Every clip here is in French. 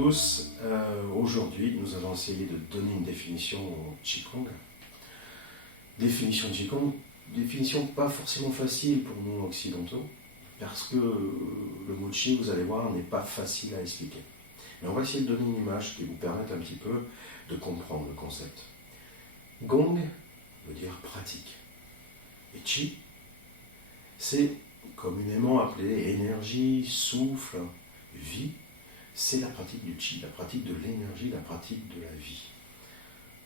tous. Aujourd'hui, nous allons essayer de donner une définition au Qigong. Définition de Qigong, définition pas forcément facile pour nous occidentaux, parce que le mot Qi, vous allez voir, n'est pas facile à expliquer. Mais on va essayer de donner une image qui vous permette un petit peu de comprendre le concept. Gong veut dire pratique. Et Qi, c'est communément appelé énergie, souffle, vie. C'est la pratique du Qi, la pratique de l'énergie, la pratique de la vie.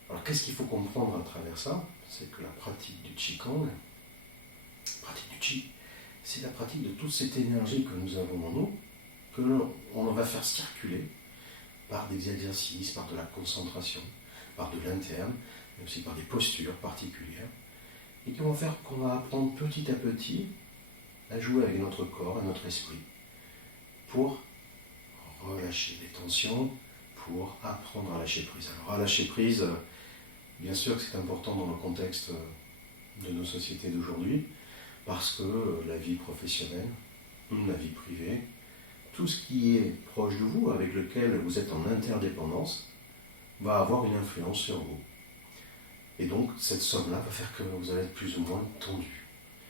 Alors qu'est-ce qu'il faut comprendre à travers ça? C'est que la pratique du Qigong, pratique du Qi, c'est la pratique de toute cette énergie que nous avons en nous, que l'on va faire circuler par des exercices, par de la concentration, par de l'interne, mais aussi par des postures particulières, et qui vont faire qu'on va apprendre petit à petit à jouer avec notre corps et notre esprit pour relâcher les tensions, pour apprendre à lâcher prise. Alors à lâcher prise, bien sûr que c'est important dans le contexte de nos sociétés d'aujourd'hui, parce que la vie professionnelle, la vie privée, tout ce qui est proche de vous, avec lequel vous êtes en interdépendance, va avoir une influence sur vous. Et donc cette somme-là va faire que vous allez être plus ou moins tendu,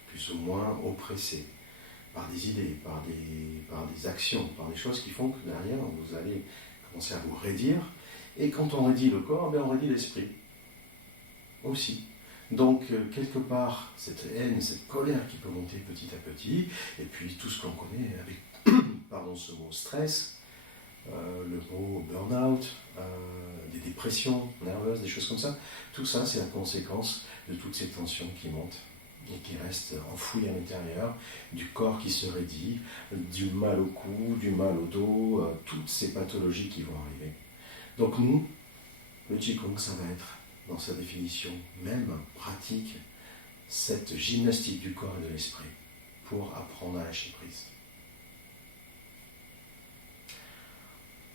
plus ou moins oppressé, par des idées, par des actions, par des choses qui font que derrière, vous allez commencer à vous raidir. Et quand on raidit le corps, on raidit l'esprit aussi. Donc, quelque part, cette haine, cette colère qui peut monter petit à petit, et puis tout ce qu'on connaît avec ce mot stress, le mot burn-out, des dépressions nerveuses, des choses comme ça, tout ça, c'est la conséquence de toutes ces tensions qui montent et qui restent enfouies à l'intérieur, du corps qui se raidit, du mal au cou, du mal au dos, toutes ces pathologies qui vont arriver. Donc nous, le Qigong, ça va être, dans sa définition même pratique, cette gymnastique du corps et de l'esprit pour apprendre à lâcher prise.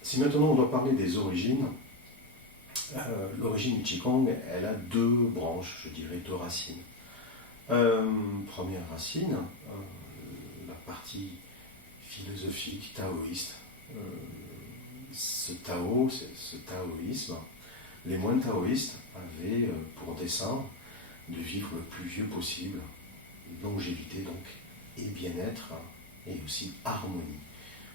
Si maintenant on doit parler des origines, l'origine du Qigong, elle a deux branches, je dirais deux racines. Première racine, la partie philosophique taoïste. Ce taoïsme, les moines taoïstes avaient pour dessein de vivre le plus vieux possible, longévité donc, et bien-être, et aussi harmonie.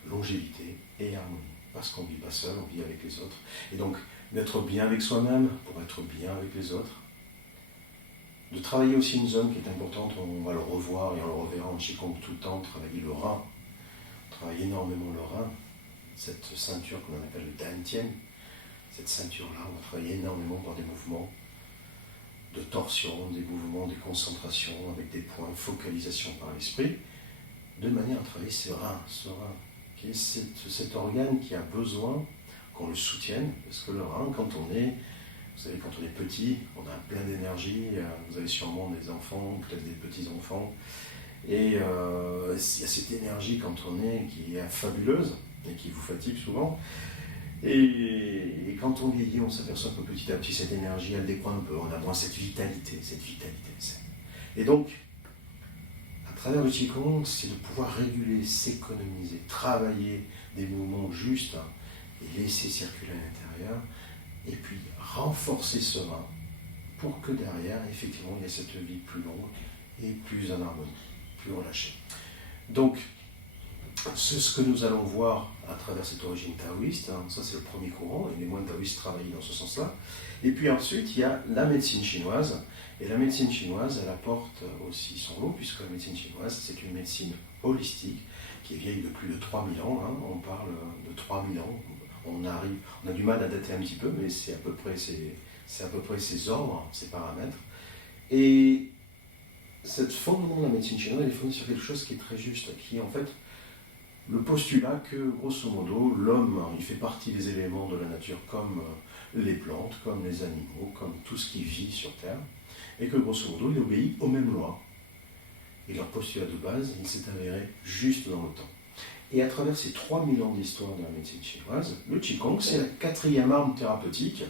Longévité et harmonie. Parce qu'on ne vit pas seul, on vit avec les autres. Et donc, d'être bien avec soi-même pour être bien avec les autres. De travailler aussi une zone qui est importante, on va le revoir et on le reverra en Qigong tout le temps, travailler le rein. On travaille énormément le rein, cette ceinture qu'on appelle le Dantian. Cette ceinture-là, on va travailler énormément par des mouvements de torsion, des mouvements de concentration avec des points de focalisation par l'esprit, de manière à travailler ce rein, qui est cet organe qui a besoin qu'on le soutienne, parce que le rein, quand on est petit, on a plein d'énergie, vous avez sûrement des enfants, peut-être des petits-enfants, et il y a cette énergie quand on est, qui est fabuleuse, et qui vous fatigue souvent, et quand on vieillit, on s'aperçoit que petit à petit, cette énergie, elle décroît un peu, on a moins cette vitalité saine. Et donc, à travers le Qigong, c'est de pouvoir réguler, s'économiser, travailler des mouvements justes, et laisser circuler à l'intérieur, et puis renforcer ce rein pour que derrière, effectivement, il y ait cette vie plus longue et plus en harmonie, plus relâchée. Donc, c'est ce que nous allons voir à travers cette origine taoïste, ça c'est le premier courant, et les moines taoïstes travaillent dans ce sens-là. Et puis ensuite, il y a la médecine chinoise, et la médecine chinoise, elle apporte aussi son lot, puisque la médecine chinoise, c'est une médecine holistique, qui est vieille de plus de 3000 ans, on parle de 3000 ans, on a du mal à dater un petit peu, mais c'est à peu près ses ordres, ses paramètres. Et ce fondement de la médecine chinoise, elle est fondée sur quelque chose qui est très juste, qui est en fait le postulat que, grosso modo, l'homme, il fait partie des éléments de la nature comme les plantes, comme les animaux, comme tout ce qui vit sur Terre, et que, grosso modo, il obéit aux mêmes lois. Et leur postulat de base, il s'est avéré juste dans le temps. Et à travers ces 3000 ans d'histoire de la médecine chinoise, le Qigong, c'est la 4e arme thérapeutique,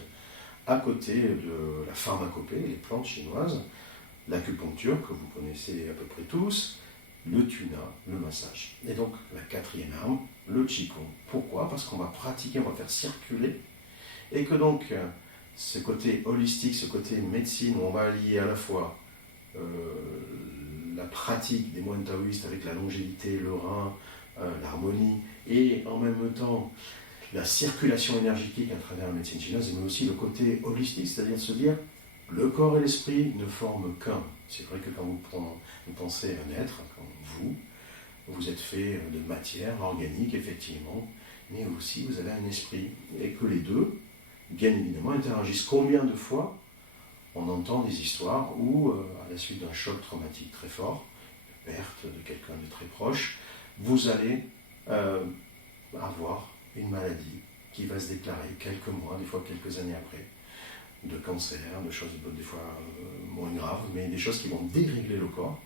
à côté de la pharmacopée, les plantes chinoises, l'acupuncture, que vous connaissez à peu près tous, le tuna, le massage. Et donc la quatrième arme, le qigong. Pourquoi? Parce qu'on va pratiquer, on va faire circuler, et que donc ce côté holistique, ce côté médecine, où on va allier à la fois la pratique des moines taoïstes avec la longévité, le rein, l'harmonie, et en même temps la circulation énergétique à travers la médecine chinoise, mais aussi le côté holistique, c'est-à-dire se dire le corps et l'esprit ne forment qu'un. C'est vrai que quand vous pensez à un être, comme vous êtes fait de matière organique, effectivement, mais aussi vous avez un esprit, et que les deux, bien évidemment, interagissent. Combien de fois on entend des histoires où, à la suite d'un choc traumatique très fort, de perte de quelqu'un de très proche, vous allez avoir une maladie qui va se déclarer quelques mois, des fois quelques années après, de cancer, de choses des fois moins graves, mais des choses qui vont dérégler le corps,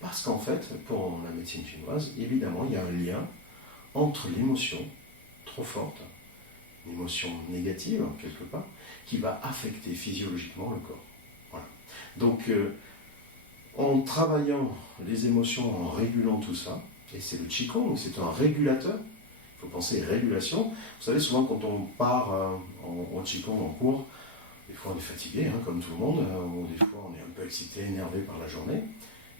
parce qu'en fait, pour la médecine chinoise, évidemment, il y a un lien entre l'émotion trop forte, une émotion négative, quelque part, qui va affecter physiologiquement le corps. Voilà. Donc, en travaillant les émotions, en régulant tout ça, et c'est le Qigong, c'est un régulateur. Il faut penser régulation. Vous savez, souvent quand on part en Qigong en cours, des fois on est fatigué, comme tout le monde, ou des fois on est un peu excité, énervé par la journée.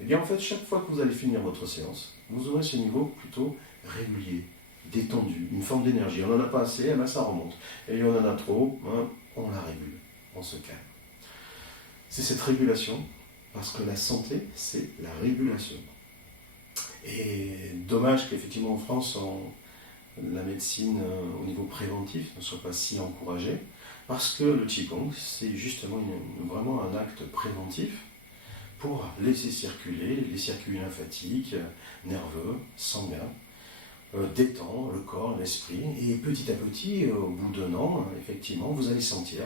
Et bien en fait, chaque fois que vous allez finir votre séance, vous aurez ce niveau plutôt régulier, détendu, une forme d'énergie. On n'en a pas assez, eh bien, ça remonte. Et on en a trop, on la régule, on se calme. C'est cette régulation, parce que la santé, c'est la régulation. Et dommage qu'effectivement en France, la médecine au niveau préventif ne soit pas si encouragée, parce que le Qigong, c'est justement vraiment un acte préventif pour laisser circuler les circuits lymphatiques, nerveux, sanguins, détend le corps, l'esprit, et petit à petit, au bout d'un an, effectivement, vous allez sentir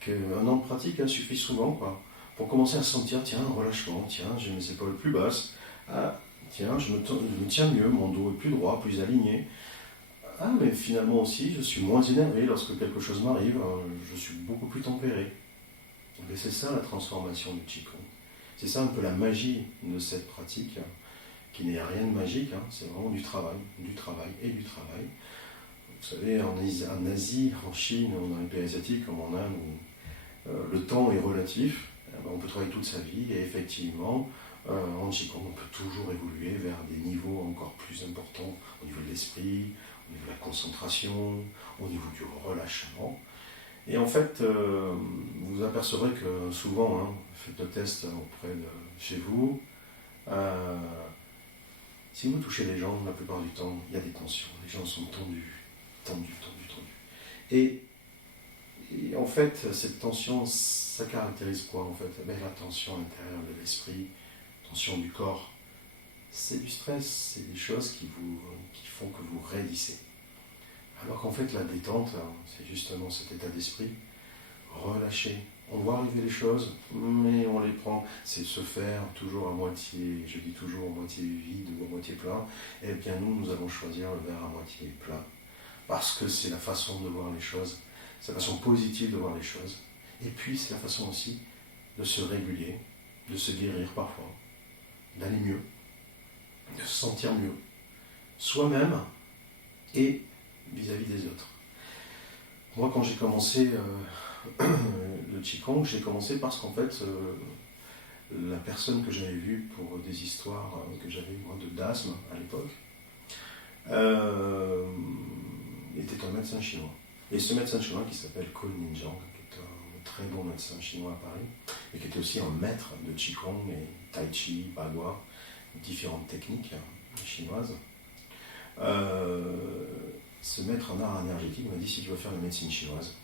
qu'un an de pratique suffit souvent, quoi, pour commencer à sentir, tiens, un relâchement, tiens, j'ai mes épaules plus basses, ah, tiens, je me tiens mieux, mon dos est plus droit, plus aligné. Ah, mais finalement aussi, je suis moins énervé lorsque quelque chose m'arrive, je suis beaucoup plus tempéré. Et c'est ça la transformation du Qigong. C'est ça un peu la magie de cette pratique, qui n'est rien de magique, c'est vraiment du travail et du travail. Vous savez, en Asie, en Chine, dans les pays asiatiques comme en Inde, où le temps est relatif, on peut travailler toute sa vie, et effectivement, en Qigong, on peut toujours évoluer vers des niveaux encore plus importants au niveau de l'esprit, au niveau de la concentration, au niveau du relâchement. Et en fait, vous apercevrez que souvent, faites le test auprès de chez vous, si vous touchez les gens, la plupart du temps, il y a des tensions. Les gens sont tendus. Et en fait, cette tension, ça caractérise quoi en fait? La tension intérieure de l'esprit, tension du corps. C'est du stress, c'est des choses qui font que vous raidissez. Alors qu'en fait, la détente, c'est justement cet état d'esprit, relâcher. On voit arriver les choses, mais on les prend. C'est se faire toujours à moitié, je dis toujours à moitié vide ou à moitié plein. Eh bien, nous allons choisir le verre à moitié plein. Parce que c'est la façon de voir les choses, c'est la façon positive de voir les choses. Et puis, c'est la façon aussi de se réguler, de se guérir parfois, d'aller mieux, de se sentir mieux, soi-même et vis-à-vis des autres. Moi, quand j'ai commencé le Qigong, j'ai commencé parce qu'en fait, la personne que j'avais vue pour des histoires que j'avais moi d'asthme à l'époque, était un médecin chinois. Et ce médecin chinois qui s'appelle Ko Ninjiang, qui est un très bon médecin chinois à Paris, et qui était aussi un maître de Qigong et Tai Chi, Bagua, différentes techniques chinoises. Ce maître en art énergétique m'a dit, si tu veux faire la médecine chinoise,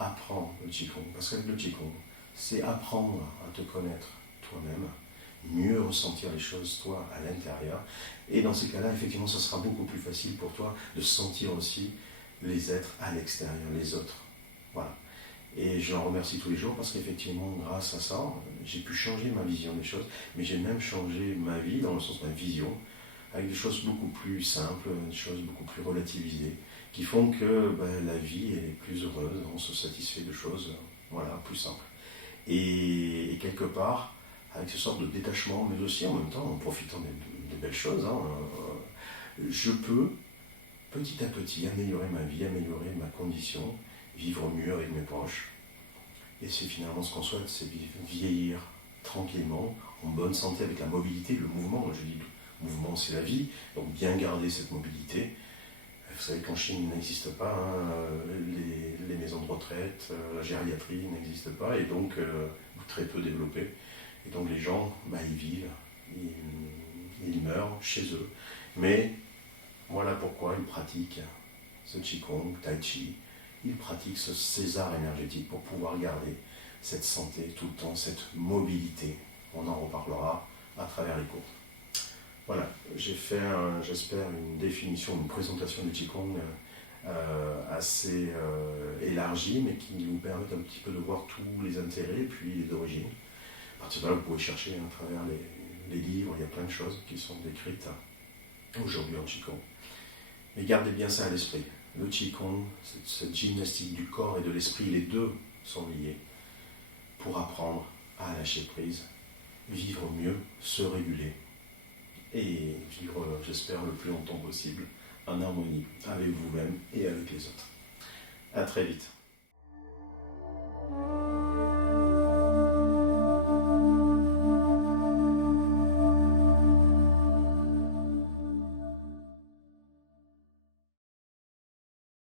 apprends le Qigong. Parce qu'avec le Qigong, c'est apprendre à te connaître toi-même, mieux ressentir les choses, toi, à l'intérieur. Et dans ces cas-là, effectivement, ça sera beaucoup plus facile pour toi de sentir aussi les êtres à l'extérieur, les autres. Voilà. Et je l'en remercie tous les jours parce qu'effectivement, grâce à ça, j'ai pu changer ma vision des choses, mais j'ai même changé ma vie, dans le sens de ma vision, avec des choses beaucoup plus simples, des choses beaucoup plus relativisées, qui font que la vie est plus heureuse, on se satisfait de choses plus simples. Et quelque part, avec ce sort de détachement, mais aussi en même temps en profitant des belles choses, hein, je peux petit à petit améliorer ma vie, améliorer ma condition, vivre mieux avec mes proches. Et c'est finalement ce qu'on souhaite, c'est vieillir tranquillement, en bonne santé, avec la mobilité, le mouvement. Je dis, le mouvement c'est la vie, donc bien garder cette mobilité. Vous savez qu'en Chine, il n'existe pas, hein, les maisons de retraite, la gériatrie n'existe pas, et donc très peu développée. Et donc les gens, ils vivent, ils meurent chez eux. Mais voilà pourquoi ils pratiquent ce Qigong, Tai Chi, ils pratiquent ces arts énergétiques pour pouvoir garder cette santé tout le temps, cette mobilité. On en reparlera à travers les cours. Voilà, j'ai fait, j'espère, une définition, une présentation du Qigong assez élargie, mais qui vous permet un petit peu de voir tous les intérêts et puis les origines. À partir de là, vous pouvez chercher à travers les livres, il y a plein de choses qui sont décrites aujourd'hui en Qigong. Mais gardez bien ça à l'esprit. Le Qigong, cette gymnastique du corps et de l'esprit, les deux sont liés pour apprendre à lâcher prise, vivre mieux, se réguler et vivre, j'espère, le plus longtemps possible en harmonie avec vous-même et avec les autres. À très vite.